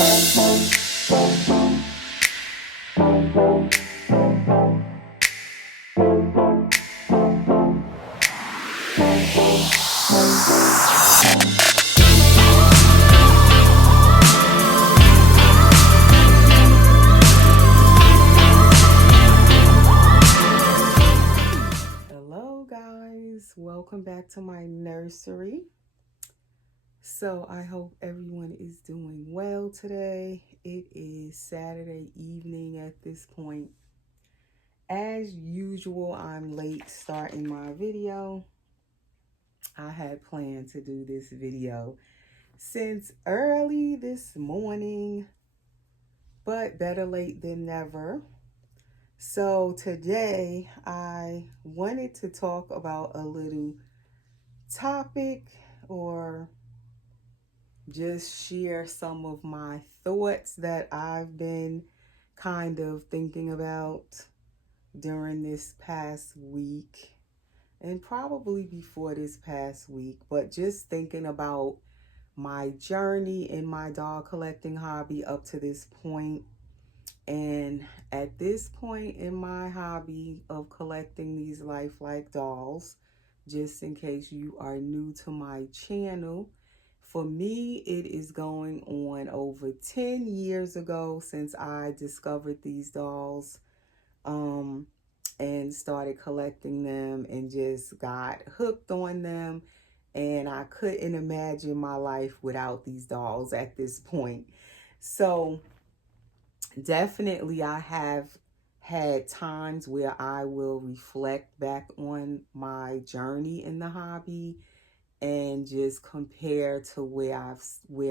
Hello, guys. Welcome back to my nursery. So, I hope everyone is doing well today. It is Saturday evening at this point. As usual, I'm late starting my video. I had planned to do this video since early this morning, but better late than never. So today I wanted to talk about a little topic or just share some of my thoughts that I've been kind of thinking about during this past week and probably before this past week, but just thinking about my journey in my doll collecting hobby up to this point. And at this point in my hobby of collecting these lifelike dolls, just in case you are new to my channel, for me, it is going on over 10 years ago since I discovered these dolls and started collecting them and just got hooked on them. And I couldn't imagine my life without these dolls at this point. So definitely I have had times where I will reflect back on my journey in the hobby and just compare to where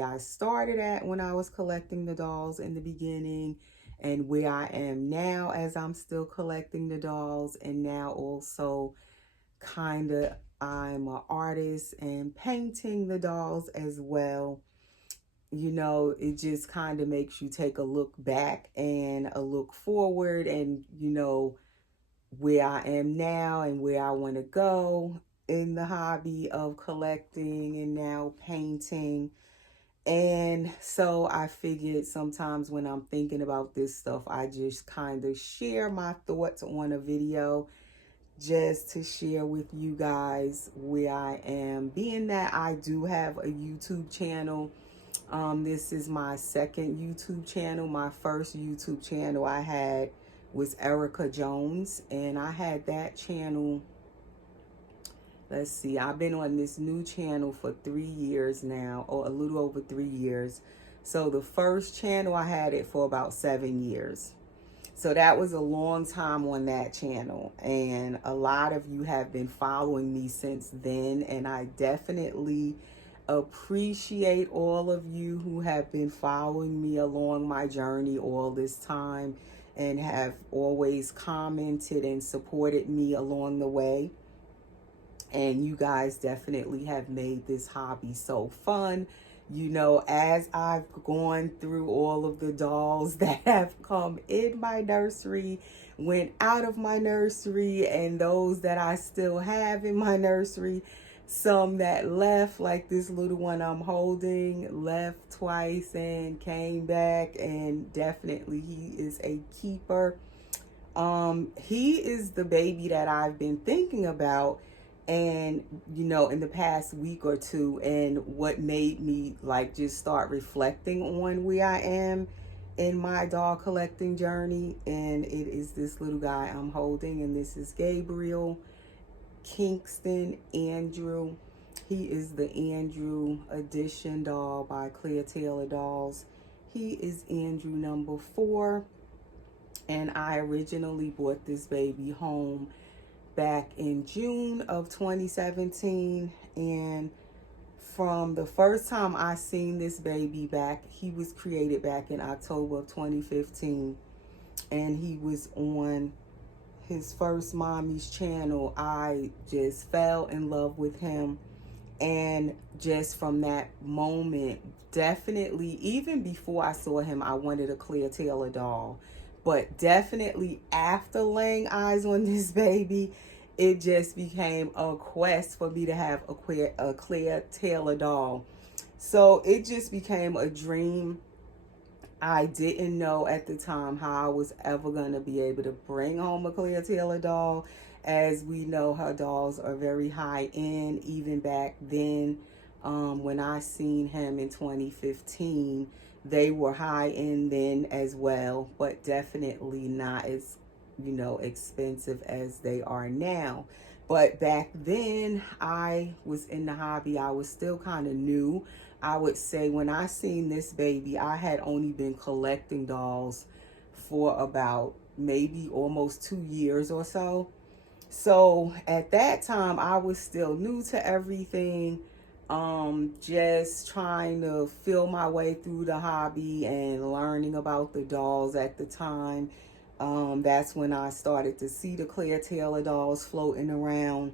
I started at when I was collecting the dolls in the beginning and where I am now as I'm still collecting the dolls, and now also kind of I'm an artist and painting the dolls as well. You know, it just kind of makes you take a look back and a look forward, and you know where I am now and where I want to go in the hobby of collecting and now painting. And so I figured sometimes when I'm thinking about this stuff, I just kind of share my thoughts on a video just to share with you guys where I am, being that I do have a YouTube channel. This is my second YouTube channel. My first YouTube channel I had was Erica Jones, and I had that channel, let's see, I've been on this new channel for 3 years now, or a little over 3 years. So the first channel I had it for about 7 years. So that was a long time on that channel, and a lot of you have been following me since then, and I definitely appreciate all of you who have been following me along my journey all this time and have always commented and supported me along the way. And you guys definitely have made this hobby so fun. You know, as I've gone through all of the dolls that have come in my nursery, went out of my nursery, and those that I still have in my nursery, some that left, like this little one I'm holding, left twice and came back, and definitely he is a keeper. He is the baby that I've been thinking about, and you know, in the past week or two, and what made me like just start reflecting on where I am in my doll collecting journey. And it is this little guy I'm holding, and this is Gabriel Kingston Andrew. He is the Andrew edition doll by Claire Taylor Dolls. He is Andrew number 4, and I originally bought this baby home back in June of 2017. And from the first time I seen this baby back, he was created back in October of 2015, and he was on his first mommy's channel. I just fell in love with him, and just from that moment, definitely even before I saw him, I wanted a Claire Taylor doll. But definitely after laying eyes on this baby, it just became a quest for me to have a Claire Taylor doll. So it just became a dream I didn't know at the time how I was ever going to be able to bring home a Clea Taylor doll. As we know, her dolls are very high end. Even back then, when I seen him in 2015, they were high end then as well, but definitely not as, expensive as they are now. But back then, I was in the hobby. I was still kind of new. I would say when I seen this baby, I had only been collecting dolls for about maybe almost 2 years or so. So at that time, I was still new to everything, just trying to feel my way through the hobby and learning about the dolls at the time. That's when I started to see the Clea Taylor dolls floating around,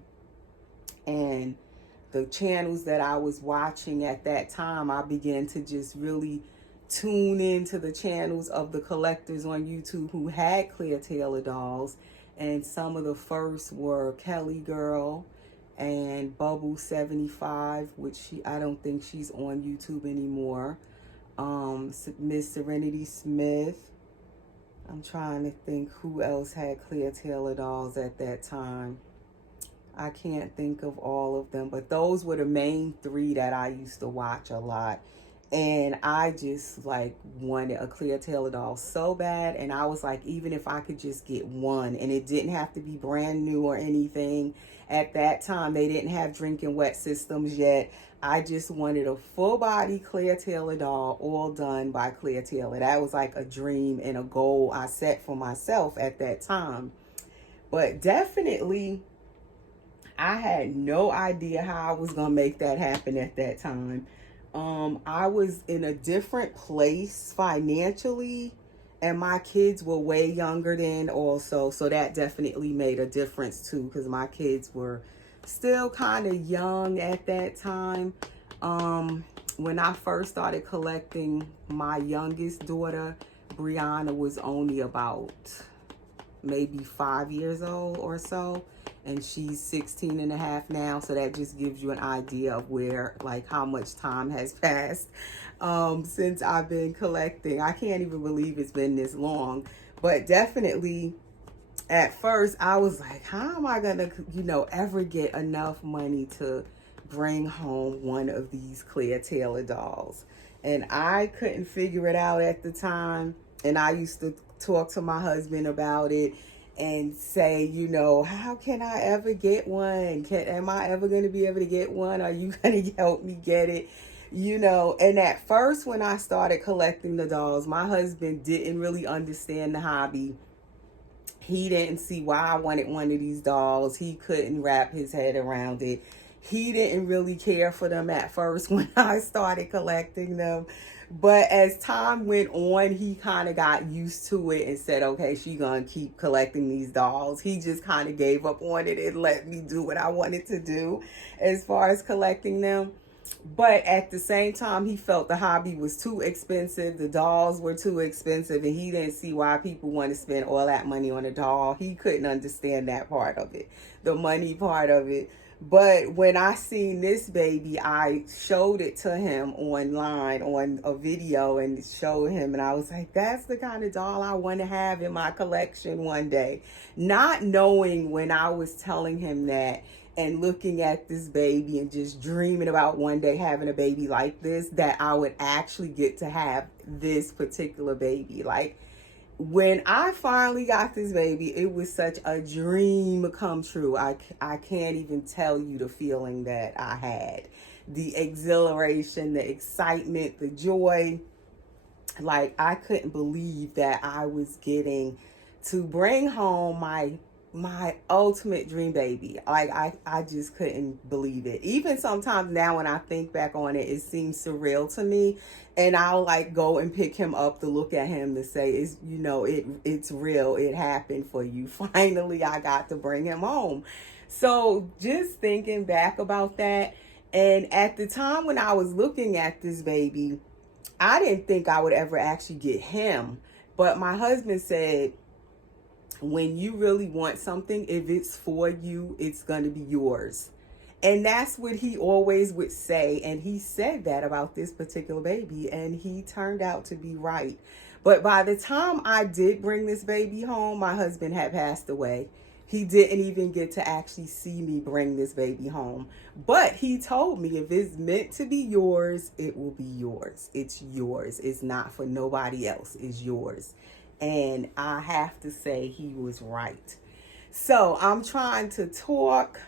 and the channels that I was watching at that time, I began to just really tune into the channels of the collectors on YouTube who had Clea Taylor dolls. And some of the first were Kelly Girl and Bubble 75, which I don't think she's on YouTube anymore. Miss Serenity Smith. I'm trying to think who else had Clea Taylor dolls at that time. I can't think of all of them, but those were the main three that I used to watch a lot. And I just like wanted a Clea Taylor doll so bad. And I was like, even if I could just get one, and it didn't have to be brand new or anything. At that time, they didn't have drinking wet systems yet. I just wanted a full body Clea Taylor doll, all done by Clea Taylor. That was like a dream and a goal I set for myself at that time. But definitely, I had no idea how I was going to make that happen at that time. I was in a different place financially, and my kids were way younger then also. So that definitely made a difference too, because my kids were still kind of young at that time. When I first started collecting, my youngest daughter, Brianna, was only about maybe 5 years old or so, and she's 16 and a half now. So that just gives you an idea of where, like, how much time has passed since I've been collecting. I can't even believe it's been this long. But definitely at first I was like, how am I gonna ever get enough money to bring home one of these Clea Taylor dolls? And I couldn't figure it out at the time. And I used to talk to my husband about it and say, how can I ever get one? Am I ever going to be able to get one? Are you going to help me get it? And at first when I started collecting the dolls, my husband didn't really understand the hobby. He didn't see why I wanted one of these dolls. He couldn't wrap his head around it. He didn't really care for them at first when I started collecting them. But as time went on, he kind of got used to it and said, okay, she's going to keep collecting these dolls. He just kind of gave up on it and let me do what I wanted to do as far as collecting them. But at the same time, he felt the hobby was too expensive. The dolls were too expensive, and he didn't see why people want to spend all that money on a doll. He couldn't understand that part of it, the money part of it. But when I seen this baby, I showed it to him online on a video and showed him. And I was like, that's the kind of doll I want to have in my collection one day. Not knowing when I was telling him that and looking at this baby and just dreaming about one day having a baby like this, that I would actually get to have this particular baby. Like, when I finally got this baby, it was such a dream come true. I can't even tell you the feeling that I had. The exhilaration, the excitement, the joy. Like, I couldn't believe that I was getting to bring home my ultimate dream baby. Like, I just couldn't believe it. Even sometimes now when I think back on it, it seems surreal to me. And I'll like go and pick him up to look at him to say, it's real. It happened for you. Finally, I got to bring him home. So just thinking back about that. And at the time when I was looking at this baby, I didn't think I would ever actually get him. But my husband said, when you really want something, if it's for you, it's going to be yours. And that's what he always would say. And he said that about this particular baby, and he turned out to be right. But by the time I did bring this baby home, my husband had passed away. He didn't even get to actually see me bring this baby home. But he told me, if it's meant to be yours, it will be yours. It's yours. It's not for nobody else. It's yours. And I have to say he was right. So I'm trying to talk,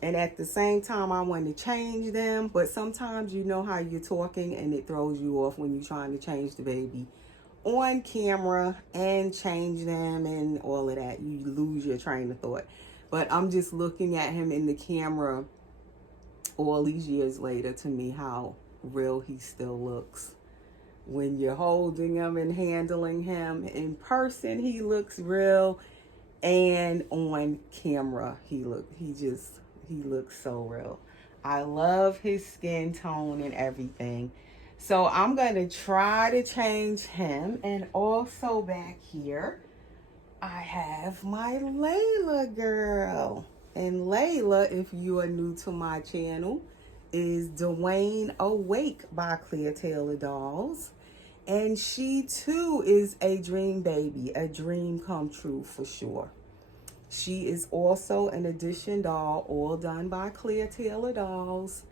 and at the same time I want to change them. But sometimes you know how you're talking and it throws you off when you're trying to change the baby on camera and change them and all of that. You lose your train of thought. But I'm just looking at him in the camera all these years later, to me, how real he still looks. When you're holding him and handling him in person, he looks real, and on camera he looks so real. I love his skin tone and everything. So I'm going to try to change him. And also back here, I have my Layla girl. And Layla, if you are new to my channel, is Dwayne Awake by Clear Taylor Dolls. And she too is a dream baby, a dream come true for sure. She is also an addition doll, all done by Clear Taylor Dolls.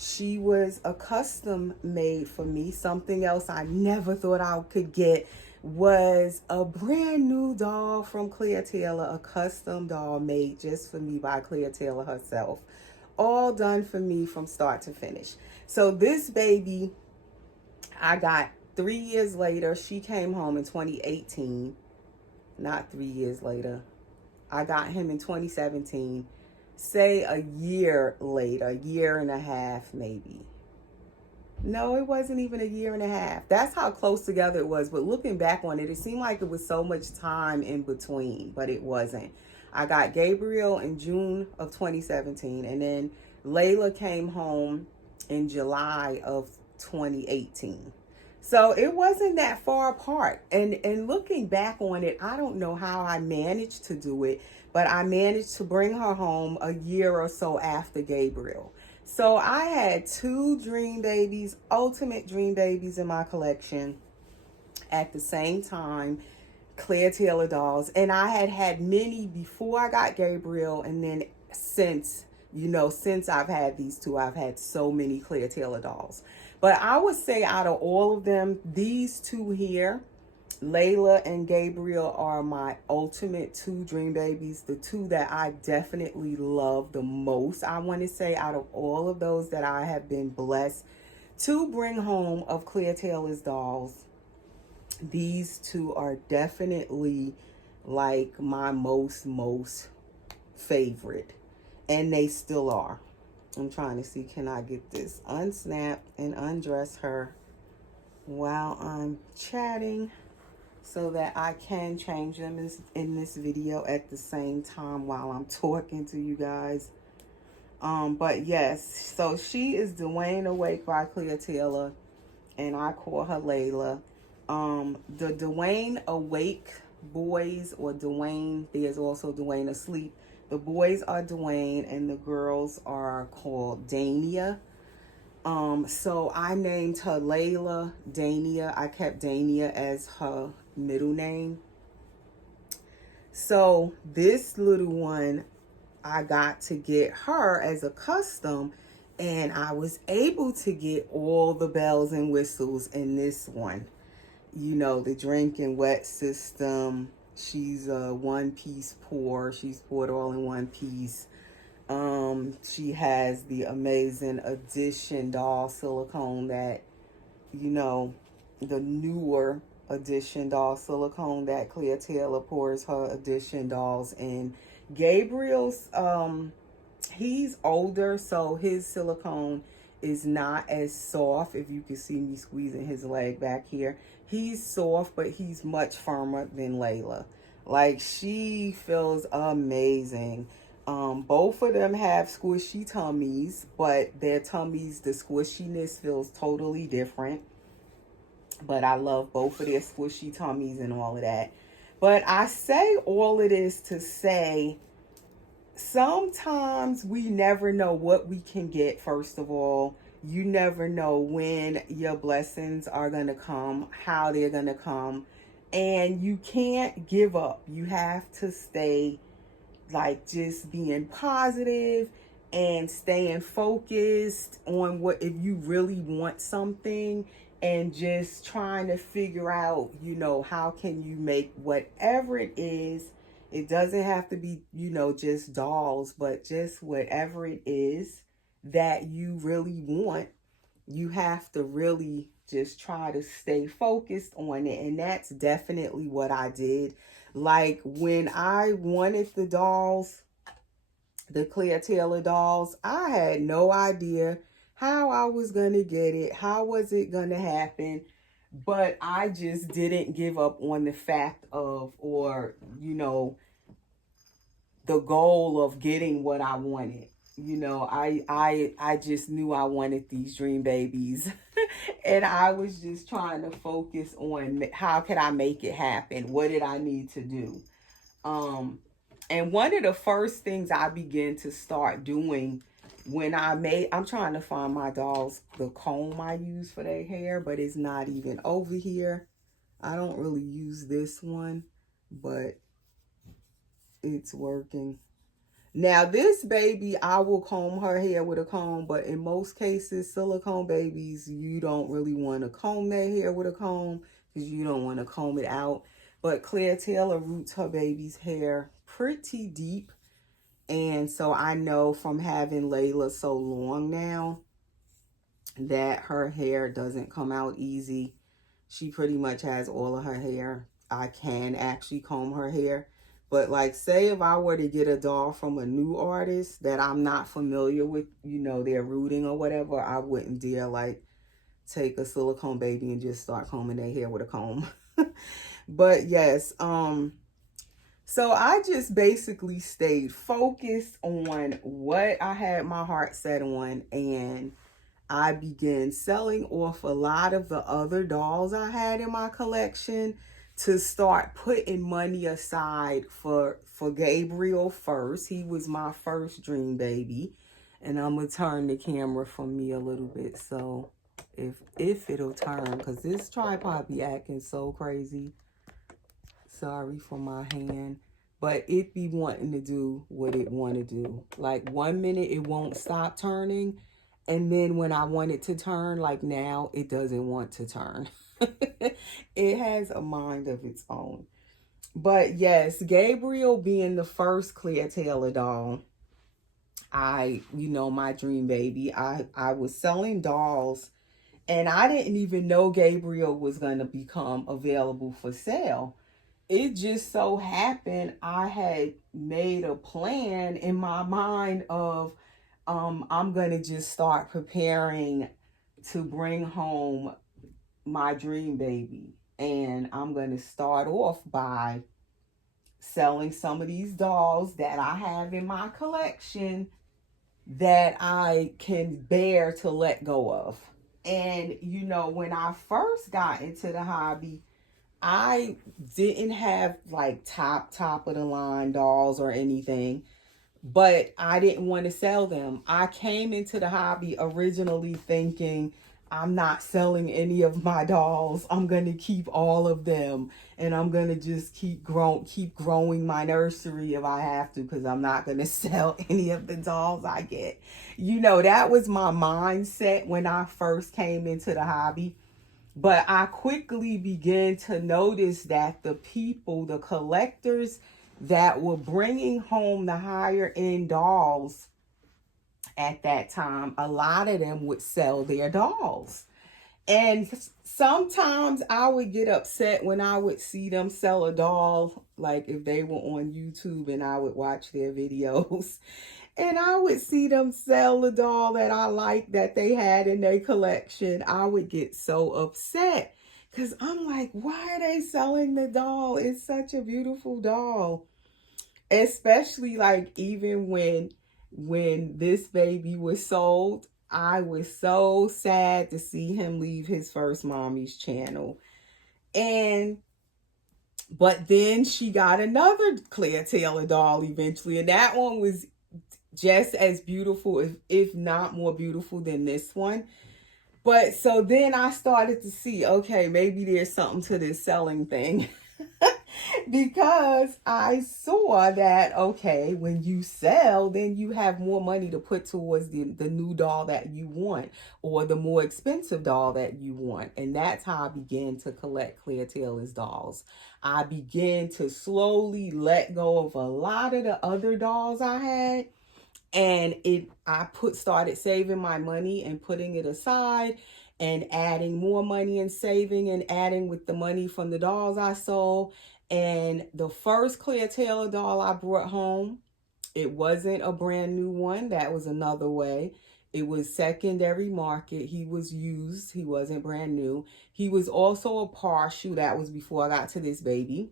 She was a custom made for me. Something else I never thought I could get was a brand new doll from Clear Taylor, a custom doll made just for me by Clear Taylor herself. All done for me from start to finish. So this baby I got 3 years later. She came home in 2018. Not 3 years later. I got him in 2017. Say a year later, a year and a half maybe. No, it wasn't even a year and a half. That's how close together it was. But looking back on it, it seemed like it was so much time in between, but it wasn't. I got Gabriel in June of 2017, and then Layla came home in July of 2018. So it wasn't that far apart. And looking back on it, I don't know how I managed to do it, but I managed to bring her home a year or so after Gabriel. So I had 2 dream babies, ultimate dream babies in my collection at the same time, Clear Taylor Dolls. And I had had many before I got Gabriel, and then since I've had these 2, I've had so many Clear Taylor Dolls. But I would say out of all of them, these 2 here, Layla and Gabriel, are my ultimate 2 dream babies. The 2 that I definitely love the most, I want to say, out of all of those that I have been blessed to bring home of Clear Taylor's dolls, these 2 are definitely like my most favorite. And they still are. I'm trying to see, can I get this unsnapped and undress her while I'm chatting so that I can change them in this video at the same time while I'm talking to you guys. But yes, so she is Dwayne Awake by Clear Taylor, and I call her Layla. The Dwayne Awake boys, or Dwayne, there's also Dwayne Asleep. The boys are Dwayne and the girls are called Dania. So I named her Layla Dania. I kept Dania as her middle name. So this little one, I got to get her as a custom, and I was able to get all the bells and whistles in this one. You know, the drink and wet system. She's a one-piece pour. She's poured all in one piece. She has the amazing Edition doll silicone that, the newer Edition doll silicone that Clear Taylor pours her Edition dolls in. Gabriel's, he's older, so his silicone is not as soft. If you can see me squeezing his leg back here, he's soft, but he's much firmer than Layla. Like, she feels amazing. Both of them have squishy tummies, but their tummies, the squishiness feels totally different. But I love both of their squishy tummies and all of that. But I say all of this to say, sometimes we never know what we can get. First of all, you never know when your blessings are going to come, how they're going to come, and you can't give up. You have to stay like just being positive and staying focused on what, if you really want something, and just trying to figure out, how can you make whatever it is. It doesn't have to be, just dolls, but just whatever it is that you really want. You have to really just try to stay focused on it. And that's definitely what I did. Like when I wanted the dolls, the Claire Taylor dolls, I had no idea how I was going to get it. How was it going to happen? But I just didn't give up on the fact of, or, the goal of getting what I wanted. I just knew I wanted these dream babies. And I was just trying to focus on how could I make it happen? What did I need to do? And one of the first things I began to start doing when I'm trying to find my dolls, the comb I use for their hair, but it's not even over here. I don't really use this one, but it's working. Now, this baby, I will comb her hair with a comb, but in most cases, silicone babies, you don't really want to comb their hair with a comb because you don't want to comb it out. But Claire Taylor roots her baby's hair pretty deep. And so I know from having Layla so long now that her hair doesn't come out easy. She pretty much has all of her hair. I can actually comb her hair. But like, say if I were to get a doll from a new artist that I'm not familiar with, their rooting or whatever, I wouldn't dare like take a silicone baby and just start combing their hair with a comb. But yes, so I just basically stayed focused on what I had my heart set on, and I began selling off a lot of the other dolls I had in my collection to start putting money aside for Gabriel first. He was my first dream baby. And I'm going to turn the camera from me a little bit so if it'll turn, because this tripod be acting so crazy. Sorry for my hand. But it be wanting to do what it want to do. Like 1 minute it won't stop turning. And then when I want it to turn, like now, it doesn't want to turn. It has a mind of its own. But yes, Gabriel being the first Claire Taylor doll, my dream baby, I was selling dolls, and I didn't even know Gabriel was going to become available for sale. It just so happened I had made a plan in my mind of I'm going to just start preparing to bring home my dream baby. And I'm going to start off by selling some of these dolls that I have in my collection that I can bear to let go of. And, when I first got into the hobby, I didn't have like top of the line dolls or anything, but I didn't want to sell them. I came into the hobby originally thinking I'm not selling any of my dolls. I'm going to keep all of them, and I'm going to just keep growing my nursery if I have to, because I'm not going to sell any of the dolls I get. That was my mindset when I first came into the hobby. But I quickly began to notice that the people, the collectors that were bringing home the higher end dolls at that time, a lot of them would sell their dolls. And sometimes I would get upset when I would see them sell a doll, like if they were on YouTube and I would watch their videos. And I would see them sell the doll that I liked that they had in their collection. I would get so upset because I'm like, why are they selling the doll? It's such a beautiful doll. Especially like even when this baby was sold, I was so sad to see him leave his first mommy's channel. And But then she got another Claire Taylor doll eventually, and that one was just as beautiful, if not more beautiful than this one. But so then I started to see, okay, maybe there's something to this selling thing. Because I saw that, okay, when you sell, then you have more money to put towards the new doll that you want, or the more expensive doll that you want. And that's how I began to collect Claire Taylor's dolls. I began to slowly let go of a lot of the other dolls I had, and I started saving my money and putting it aside, and adding more money and saving and adding with the money from the dolls I sold. And the first Claire Taylor doll I brought home, it wasn't a brand new one. That was another way. It was secondary market. He was used. He wasn't brand new. He was also a partial. That was before I got to this baby.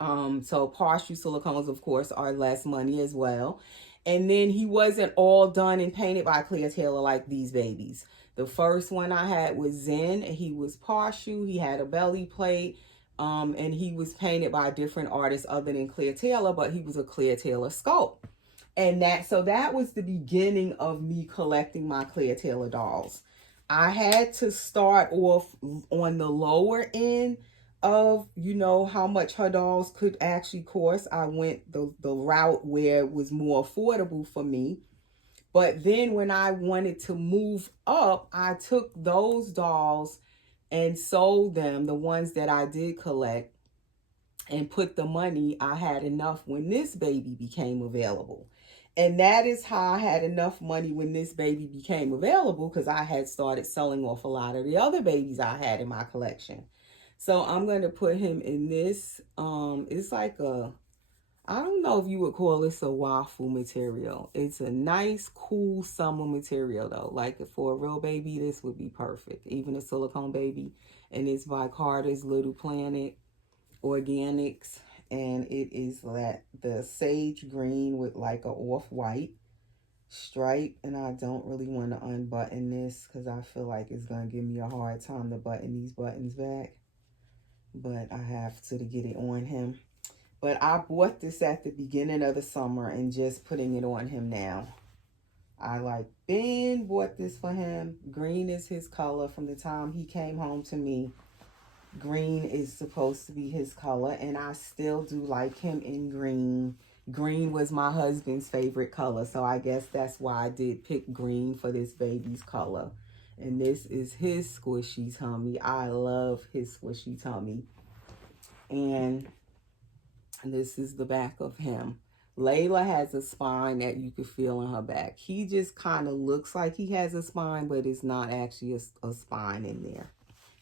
So partial silicones, of course, are less money as well. And then he wasn't all done and painted by Claire Taylor like these babies. The first one I had was Zen, and he was partial. He had a belly plate, and he was painted by different artists other than Claire Taylor, but he was a Claire Taylor sculpt. And that was the beginning of me collecting my Claire Taylor dolls. I had to start off on the lower end of, how much her dolls could actually cost. I went the route where it was more affordable for me. But then when I wanted to move up, I took those dolls and sold them, the ones that I did collect, and put the money. I had enough when this baby became available. And that is how I had enough money when this baby became available, because I had started selling off a lot of the other babies I had in my collection. So I'm going to put him in this. It's like I don't know if you would call this a waffle material. It's a nice, cool summer material, though. Like for a real baby, this would be perfect. Even a silicone baby. And it's by Carter's Little Planet Organics. And it is the sage green with like a off-white stripe. And I don't really want to unbutton this because I feel like it's going to give me a hard time to button these buttons back. But I have to get it on him. But I bought this at the beginning of the summer and just putting it on him now. I bought this for him. Green is his color from the time he came home to me. Green is supposed to be his color, and I still do like him in green. Green was my husband's favorite color, so I guess that's why I did pick green for this baby's color. And this is his squishy tummy. I love his squishy tummy. And this is the back of him. Layla has a spine that you can feel in her back. He just kind of looks like he has a spine, but it's not actually a spine in there.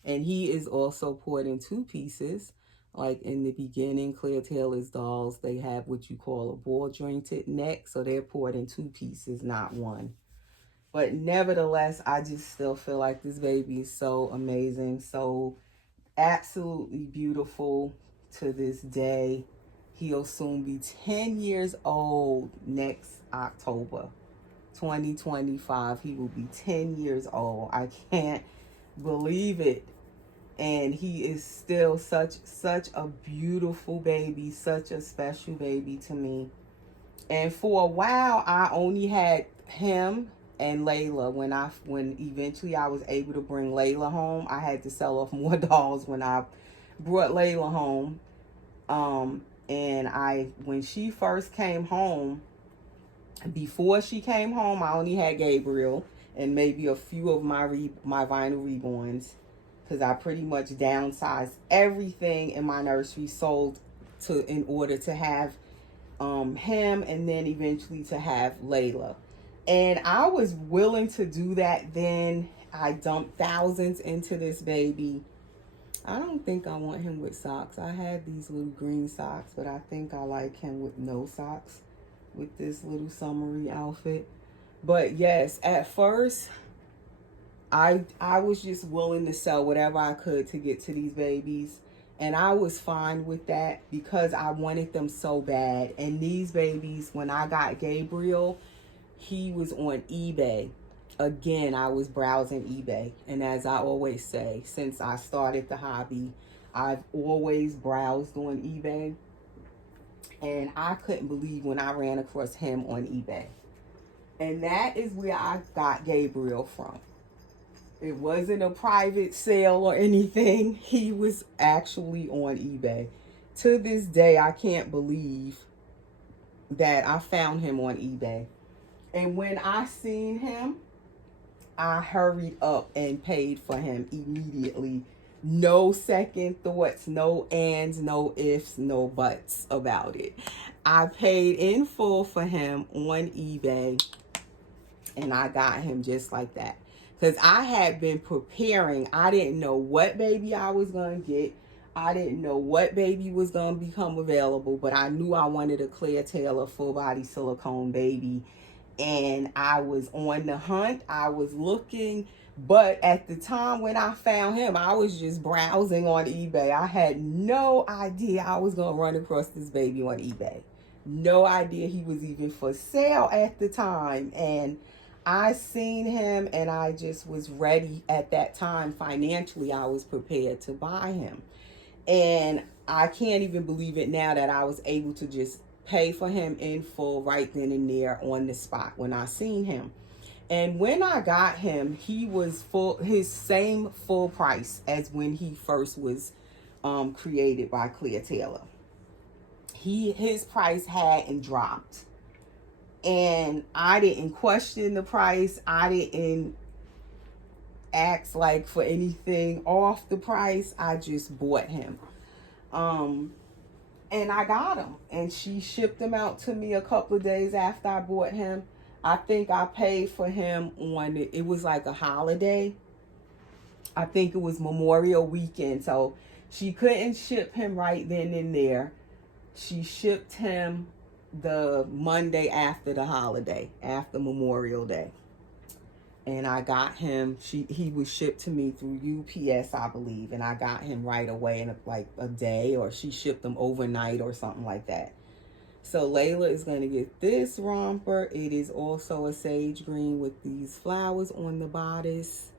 And he is also poured in two pieces. Like in the beginning, Claire Taylor's dolls, they have what you call a ball jointed neck. So they're poured in two pieces, not one. But nevertheless, I just still feel like this baby is so amazing. So absolutely beautiful to this day. He'll soon be 10 years old next October, 2025. He will be 10 years old. I can't believe it. And he is still such a beautiful baby, such a special baby to me. And for a while, I only had him and Layla. When eventually I was able to bring Layla home, I had to sell off more dolls when I brought Layla home. And when she first came home, before she came home, I only had Gabriel and maybe a few of my vinyl reborns, because I pretty much downsized everything in my nursery, sold in order to have him, and then eventually to have Layla. And I was willing to do that then. I dumped thousands into this baby. I don't think I want him with socks. I had these little green socks, but I think I like him with no socks with this little summery outfit. But yes, at first, I was just willing to sell whatever I could to get to these babies. And I was fine with that because I wanted them so bad. And these babies, when I got Gabriel, he was on eBay. Again, I was browsing eBay. And as I always say, since I started the hobby, I've always browsed on eBay, and I couldn't believe when I ran across him on eBay. And that is where I got Gabriel from. It wasn't a private sale or anything. He was actually on eBay. To this day, I can't believe that I found him on eBay. And when I seen him, I hurried up and paid for him immediately. No second thoughts, no ands, no ifs, no buts about it. I paid in full for him on eBay, and I got him just like that. Because I had been preparing. I didn't know what baby I was going to get. I didn't know what baby was going to become available, but I knew I wanted a Claire Taylor full body silicone baby. And I was on the hunt. I was looking. But at the time when I found him, I was just browsing on eBay. I had no idea I was going to run across this baby on eBay. No idea he was even for sale at the time. And I seen him, and I just was ready at that time. Financially, I was prepared to buy him. And I can't even believe it now that I was able to just pay for him in full right then and there on the spot when I seen him. And when I got him, he was his same full price as when he first was created by Claire Taylor. His price hadn't dropped. And I didn't question the price. I didn't ask like for anything off the price. I just bought him. And I got him. And she shipped him out to me a couple of days after I bought him. I think I paid for him on, it was like a holiday. I think it was Memorial Weekend. So she couldn't ship him right then and there. She shipped him the Monday after the holiday, after Memorial Day. And I got him, he was shipped to me through UPS, I believe. And I got him right away in like a day, or she shipped him overnight or something like that. So Layla is going to get this romper. It is also a sage green with these flowers on the bodice.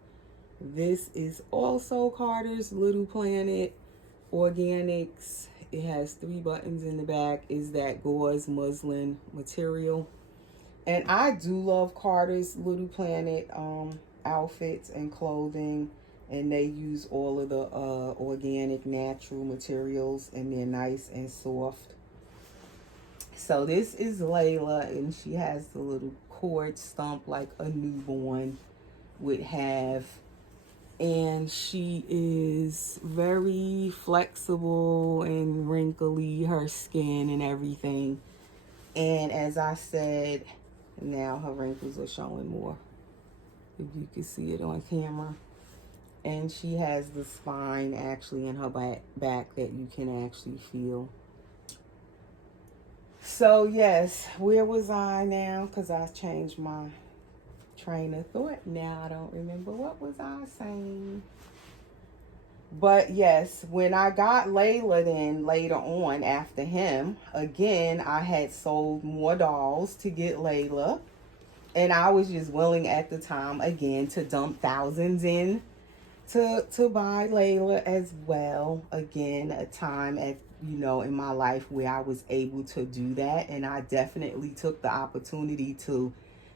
This is also Carter's Little Planet Organics. It has 3 buttons in the back. Is that gauze muslin material. And I do love Carter's Little Planet outfits and clothing. And they use all of the organic, natural materials. And they're nice and soft. So this is Layla. And she has the little cord stump like a newborn would have. And she is very flexible and wrinkly, her skin and everything. And as I said, now her wrinkles are showing more, if you can see it on camera. And she has the spine actually in her back that you can actually feel. So yes, where was I now? Because I changed my train of thought. Now I don't remember what was I saying. But yes, when I got Layla then later on after him, again, I had sold more dolls to get Layla. And I was just willing at the time, again, to dump thousands in to buy Layla as well. Again, a time at, in my life where I was able to do that. And I definitely took the opportunity to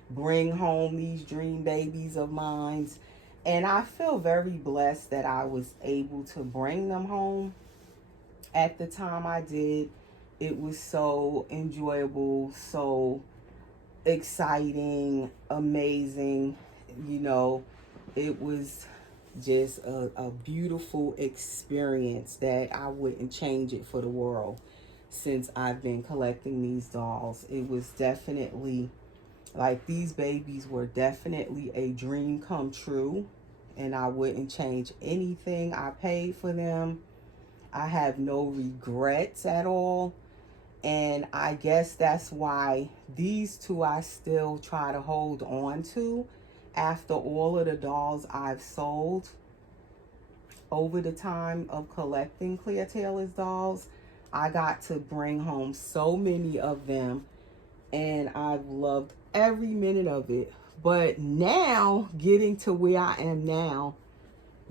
bring home these dream babies of mine. And I feel very blessed that I was able to bring them home at the time I did. It was so enjoyable, so exciting, amazing. It was just a beautiful experience that I wouldn't change it for the world since I've been collecting these dolls. It was definitely, like, these babies were definitely a dream come true, and I wouldn't change anything I paid for them. I have no regrets at all. And I guess that's why these two I still try to hold on to after all of the dolls I've sold over the time of collecting Claire Taylor's dolls. I got to bring home so many of them, and I've loved every minute of it. But now, getting to where I am now,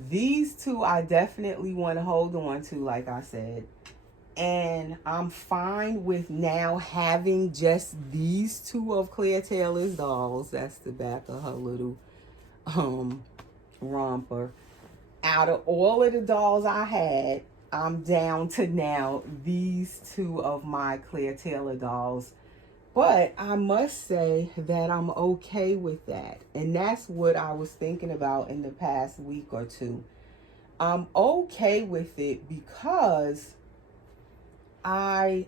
These two I definitely want to hold on to, like I said. And I'm fine with now having just these two of Claire Taylor's dolls. That's the back of her little romper. Out of all of the dolls I had, I'm down to now these two of my Claire Taylor dolls. But I must say that I'm okay with that. And that's what I was thinking about in the past week or two. I'm okay with it because I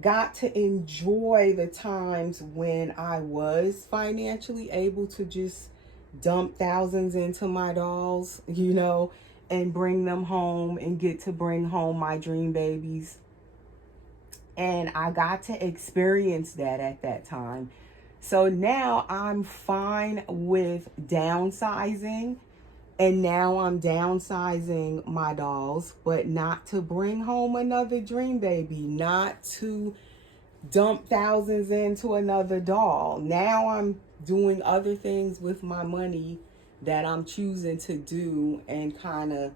got to enjoy the times when I was financially able to just dump thousands into my dolls, and bring them home and get to bring home my dream babies. And I got to experience that at that time. So now I'm fine with downsizing. And now I'm downsizing my dolls, but not to bring home another dream baby, not to dump thousands into another doll. Now I'm doing other things with my money that I'm choosing to do and kind of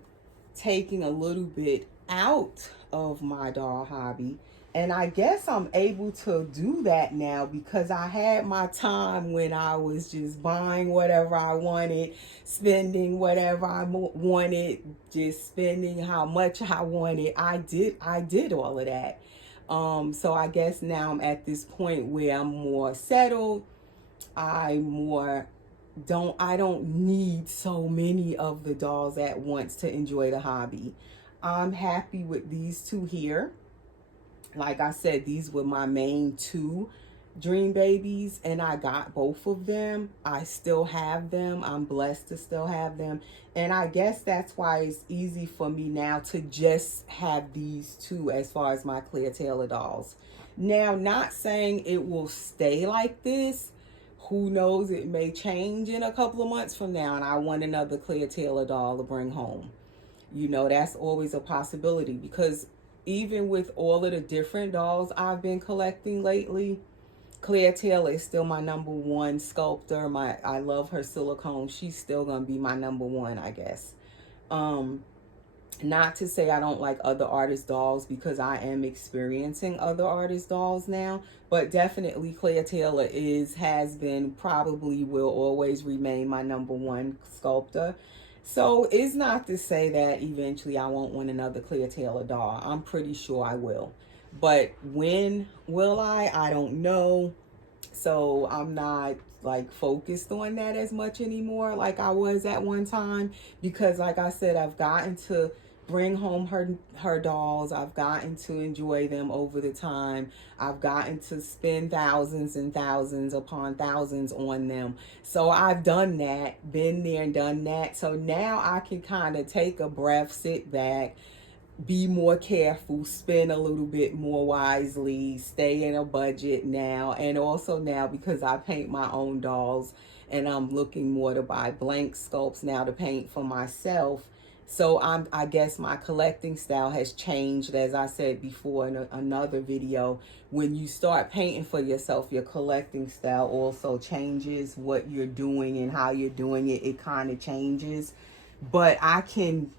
taking a little bit out of my doll hobby. And I guess I'm able to do that now because I had my time when I was just buying whatever I wanted, spending whatever I wanted, just spending how much I wanted. I did all of that. So I guess now I'm at this point where I'm more settled. I don't need so many of the dolls at once to enjoy the hobby. I'm happy with these two here. Like I said, these were my main two dream babies, and I got both of them. I still have them. I'm blessed to still have them. And I guess that's why it's easy for me now to just have these two as far as my Claire Taylor dolls. Now, not saying it will stay like this. Who knows? It may change in a couple of months from now, and I want another Claire Taylor doll to bring home. That's always a possibility because even with all of the different dolls I've been collecting lately, Claire Taylor is still my number one sculptor. I love her silicone. She's still gonna be my number one, I guess. Not to say I don't like other artist dolls because I am experiencing other artist dolls now, but definitely Claire Taylor has been, probably will always remain my number one sculptor. So it's not to say that eventually I won't want another Claire Taylor doll. I'm pretty sure I will. But when will I? I don't know. So I'm not like focused on that as much anymore like I was at one time because like I said, I've gotten to bring home her dolls. I've gotten to enjoy them over the time. I've gotten to spend thousands and thousands upon thousands on them. So I've done that, been there and done that. So now I can kind of take a breath, sit back, be more careful, spend a little bit more wisely, stay in a budget now. And also now because I paint my own dolls and I'm looking more to buy blank sculpts now to paint for myself. So I guess my collecting style has changed, as I said before in another video. When you start painting for yourself, your collecting style also changes. What you're doing and how you're doing it, it kind of changes. But I can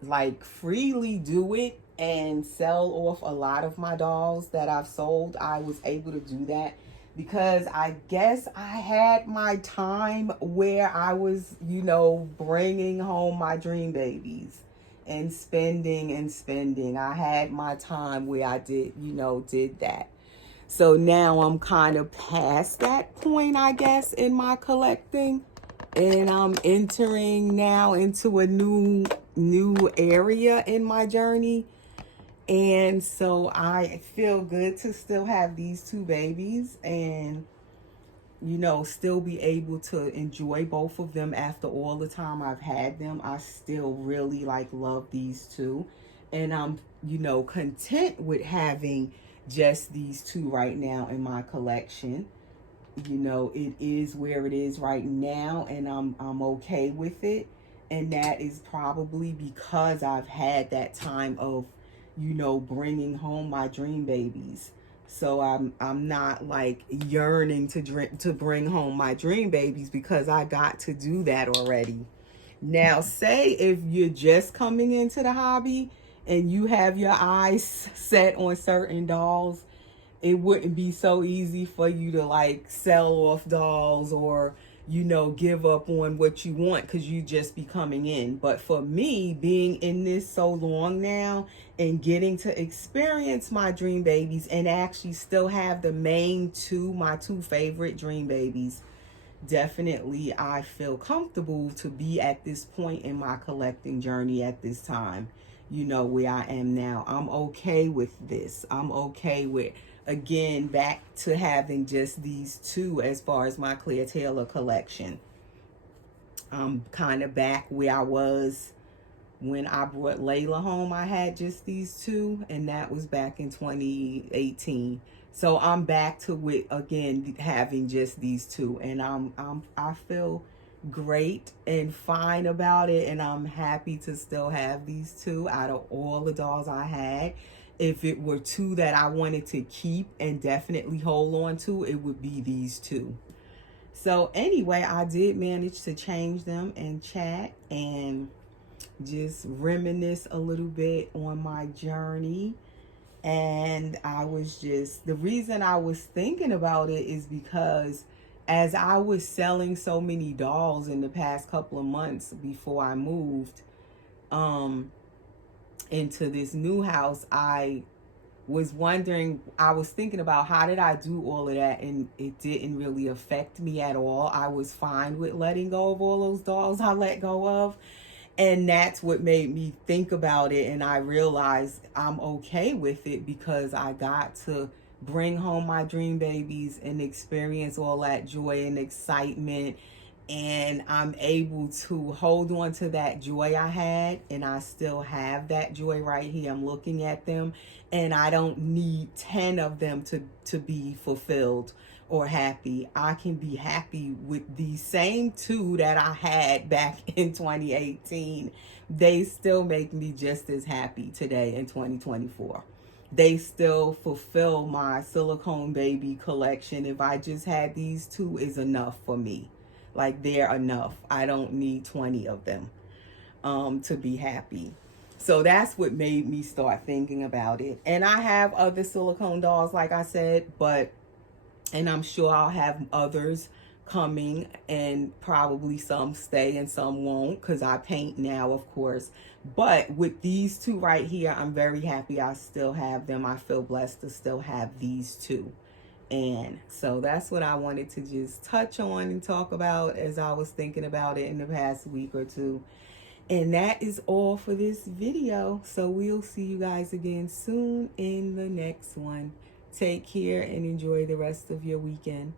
like freely do it and sell off a lot of my dolls that I've sold. I was able to do that because I guess I had my time where I was, bringing home my dream babies and spending and spending. I had my time where I did that. So now I'm kind of past that point, I guess, in my collecting. And I'm entering now into a new area in my journey. And so I feel good to still have these two babies and, still be able to enjoy both of them after all the time I've had them. I still really love these two. And I'm, content with having just these two right now in my collection. It is where it is right now, and I'm okay with it. And that is probably because I've had that time of, bringing home my dream babies. So I'm not yearning to bring home my dream babies because I got to do that already. Now, say if you're just coming into the hobby and you have your eyes set on certain dolls, it wouldn't be so easy for you to like sell off dolls or give up on what you want because you just be coming in. But for me, being in this so long now and getting to experience my dream babies and actually still have the main two, my two favorite dream babies, definitely I feel comfortable to be at this point in my collecting journey at this time, where I am now. I'm okay with this. I'm okay with, again, back to having just these two as far as my Claire Taylor collection. I'm kind of back where I was when I brought Layla home. I had just these two, and that was back in 2018. So I'm back to with again having just these two, and I feel great and fine about it, and I'm happy to still have these two out of all the dolls I had. If it were two that I wanted to keep and definitely hold on to, it would be these two. So anyway, I did manage to change them and chat and just reminisce a little bit on my journey. And the reason I was thinking about it is because as I was selling so many dolls in the past couple of months before I moved into this new house, I was thinking about how did I do all of that, and it didn't really affect me at all. I was fine with letting go of all those dolls I let go of. And that's what made me think about it. And I realized I'm okay with it because I got to bring home my dream babies and experience all that joy and excitement. And I'm able to hold on to that joy I had. And I still have that joy right here. I'm looking at them. And I don't need 10 of them to be fulfilled or happy. I can be happy with the same two that I had back in 2018. They still make me just as happy today in 2024. They still fulfill my silicone baby collection. If I just had these two is enough for me. Like, they're enough. I don't need 20 of them to be happy. So that's what made me start thinking about it. And I have other silicone dolls, like I said, and I'm sure I'll have others coming, and probably some stay and some won't because I paint now, of course. But with these two right here, I'm very happy I still have them. I feel blessed to still have these two. And so that's what I wanted to just touch on and talk about as I was thinking about it in the past week or two. And that is all for this video. So we'll see you guys again soon in the next one. Take care and enjoy the rest of your weekend.